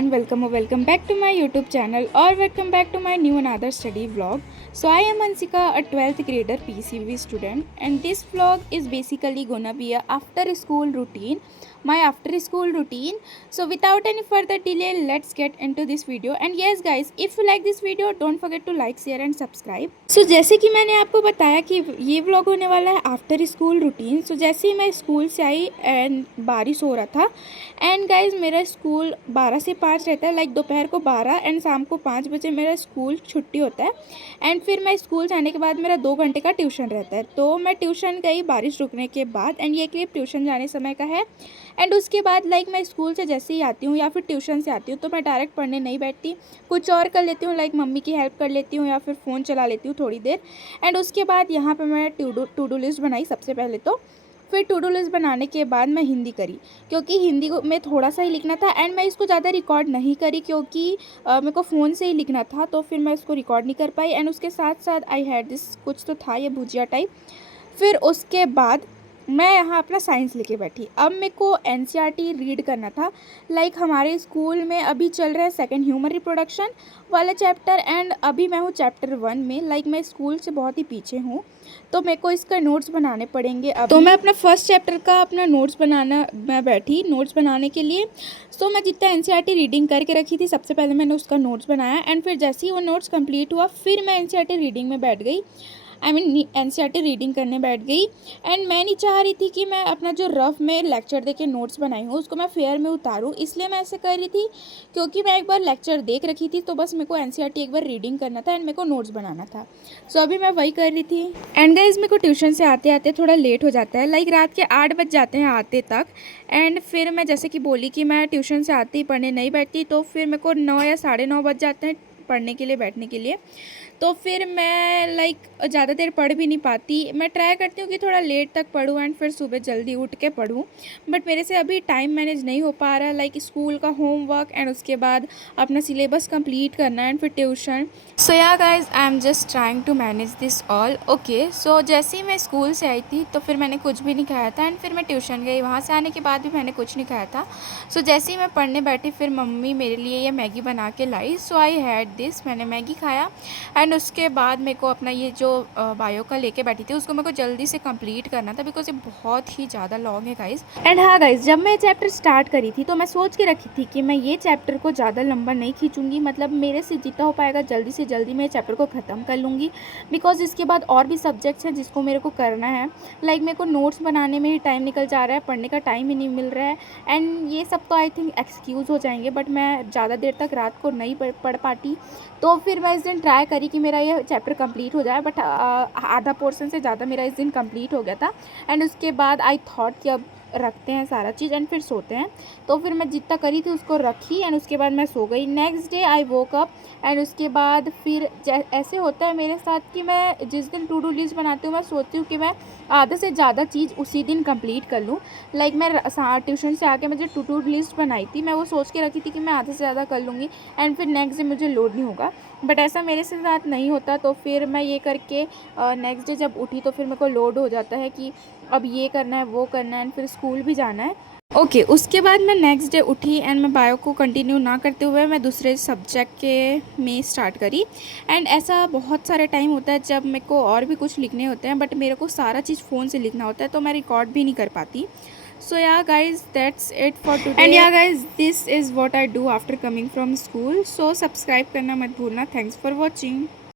everyone, welcome or welcome back to my YouTube channel or welcome back to my new another study vlog. So I am Ansika, a 12th grader PCV student, and this vlog is basically gonna be a after school routine, my after school routine. So without any further delay, let's get into this video. And yes guys, if you like this video, don't forget to like, share and subscribe. So जैसे कि मैंने आपको बताया कि ये vlog होने वाला है आफ्टर स्कूल रूटीन। सो जैसे ही मैं स्कूल से आई एंड बारिश हो रहा था एंड गाइज मेरा स्कूल 12 से 5 रहता है, लाइक दोपहर को 12 एंड शाम को 5 बजे मेरा स्कूल छुट्टी होता है। एंड फिर मैं स्कूल जाने के बाद मेरा 2 घंटे का ट्यूशन रहता है, तो मैं ट्यूशन गई बारिश रुकने के बाद। एंड ये क्लिप ट्यूशन जाने समय का है। एंड उसके बाद लाइक मैं स्कूल से जैसे ही आती हूँ या फिर ट्यूशन से आती हूँ तो मैं डायरेक्ट पढ़ने नहीं बैठती, कुछ और कर लेती हूँ, लाइक मम्मी की हेल्प कर लेती हूँ या फिर फ़ोन चला लेती हूँ थोड़ी देर। एंड उसके बाद यहाँ पे मैं टू डू लिस्ट बनाई सबसे पहले। तो फिर टू डू लिस्ट बनाने के बाद मैं हिंदी करी, क्योंकि हिंदी में थोड़ा सा ही लिखना था एंड मैं इसको ज़्यादा रिकॉर्ड नहीं करी क्योंकि मेरे को फ़ोन से ही लिखना था, तो फिर मैं इसको रिकॉर्ड नहीं कर पाई। एंड उसके साथ साथ आई हैड दिस, कुछ तो था ये भुजिया टाइप। फिर उसके बाद मैं यहाँ अपना साइंस लेके बैठी। अब मेरे को एनसीईआरटी रीड करना था, लाइक हमारे स्कूल में अभी चल रहा है सेकंड ह्यूमन रिप्रोडक्शन वाला चैप्टर एंड अभी मैं हूँ चैप्टर 1 में। लाइक मैं स्कूल से बहुत ही पीछे हूँ, तो मेरे को इसका नोट्स बनाने पड़ेंगे। अब तो मैं अपना फर्स्ट चैप्टर का अपना नोट्स बनाना, मैं बैठी नोट्स बनाने के लिए। सो मैं जितना एनसीईआरटी रीडिंग करके रखी थी सबसे पहले मैंने उसका नोट्स बनाया एंड फिर जैसे ही वो नोट्स कंप्लीट हुआ फिर मैं एनसीईआरटी रीडिंग में बैठ गई, एनसीईआरटी रीडिंग करने बैठ गई। एंड मैं नहीं चाह रही थी कि मैं अपना जो रफ में लेक्चर देके नोट्स बनाई हूँ उसको मैं फेयर में उतारूँ, इसलिए मैं ऐसे कर रही थी क्योंकि मैं एक बार लेक्चर देख रखी थी, तो बस मेरे को एनसीईआरटी एक बार रीडिंग करना था एंड मेरे को नोट्स बनाना था। सो अभी मैं वही कर रही थी। एंड गाइस मेरे को ट्यूशन से आते आते थोड़ा लेट हो जाता है, लाइक रात के 8 बज जाते हैं आते तक। एंड फिर मैं जैसे कि बोली कि मैं ट्यूशन से आते ही पढ़ने नहीं बैठती, तो फिर मेरे को 9 या 9:30 बज जाते हैं पढ़ने के लिए, बैठने के लिए। तो फिर मैं लाइक ज़्यादा देर पढ़ भी नहीं पाती। मैं ट्राई करती हूँ कि थोड़ा लेट तक पढूँ एंड फिर सुबह जल्दी उठ के पढूँ, बट मेरे से अभी टाइम मैनेज नहीं हो पा रहा, लाइक स्कूल का होमवर्क एंड उसके बाद अपना सिलेबस कंप्लीट करना एंड फिर tuition. So yeah guys I am just trying to manage this all. Okay, so जैसे ही मैं स्कूल से आई थी तो फिर मैंने कुछ भी नहीं खाया था एंड फिर मैं ट्यूशन गई, वहाँ से आने के बाद भी मैंने कुछ नहीं खाया था। सो जैसे ही मैं पढ़ने बैठी फिर मम्मी मेरे लिए ये मैगी बना के लाई। सो आई हैड दिस, मैंने मैगी खाया एंड उसके बाद मेरे को अपना ये जो बायो का लेके बैठी थी उसको मेरे को जल्दी से कंप्लीट करना था बिकॉज ये बहुत ही ज़्यादा लॉन्ग है गाइज। एंड हाँ गाइज, जब मैं चैप्टर स्टार्ट करी थी तो मैं सोच के रखी थी कि मैं ये चैप्टर को ज़्यादा लंबा नहीं खींचूंगी, मतलब मेरे से जितना हो पाएगा जल्दी से जल्दी मैं चैप्टर को ख़त्म कर लूँगी, बिकॉज इसके बाद और भी सब्जेक्ट्स हैं जिसको मेरे को करना है। लाइक मेरे को नोट्स बनाने में ही टाइम निकल जा रहा है, पढ़ने का टाइम ही नहीं मिल रहा है। एंड ये सब तो आई थिंक एक्सक्यूज़ हो जाएंगे, बट मैं ज़्यादा देर तक रात को नहीं पढ़ पाती, तो फिर मैं इस दिन ट्राई करी कि मेरा ये चैप्टर कंप्लीट हो जाए, बट आधा पोर्शन से ज़्यादा मेरा इस दिन कंप्लीट हो गया था। एंड उसके बाद आई थॉट कि अब रखते हैं सारा चीज़ एंड फिर सोते हैं, तो फिर मैं जितना करी थी उसको रखी एंड उसके बाद मैं सो गई। Next day I woke up and उसके बाद फिर ऐसे होता है मेरे साथ कि मैं जिस दिन टू डू लिस्ट बनाती हूँ मैं सोचती हूँ कि मैं आधे से ज़्यादा चीज़ उसी दिन कंप्लीट कर लूँ। लाइक मैं ट्यूशन से आके मुझे टू डू लिस्ट बनाई थी, मैं वो सोच के रखी थी कि मैं आधे से ज़्यादा कर लूँगी एंड फिर नेक्स्ट डे मुझे लोड नहीं होगा, बट ऐसा मेरे से साथ नहीं होता। तो फिर मैं ये करके नेक्स्ट डे जब उठी तो फिर मेरे को लोड हो जाता है कि अब ये करना है वो करना है एंड फिर स्कूल भी जाना है। ओके, उसके बाद मैं नेक्स्ट डे उठी एंड मैं बायो को कंटिन्यू ना करते हुए मैं दूसरे सब्जेक्ट के में स्टार्ट करी। एंड ऐसा बहुत सारे टाइम होता है जब मेरे को और भी कुछ लिखने होते हैं, बट मेरे को सारा चीज़ फ़ोन से लिखना होता है तो मैं रिकॉर्ड भी नहीं कर पाती। So yeah guys, that's it for today. And yeah guys, this is what I do after coming from school. So subscribe करना मत भूलना. Thanks for watching.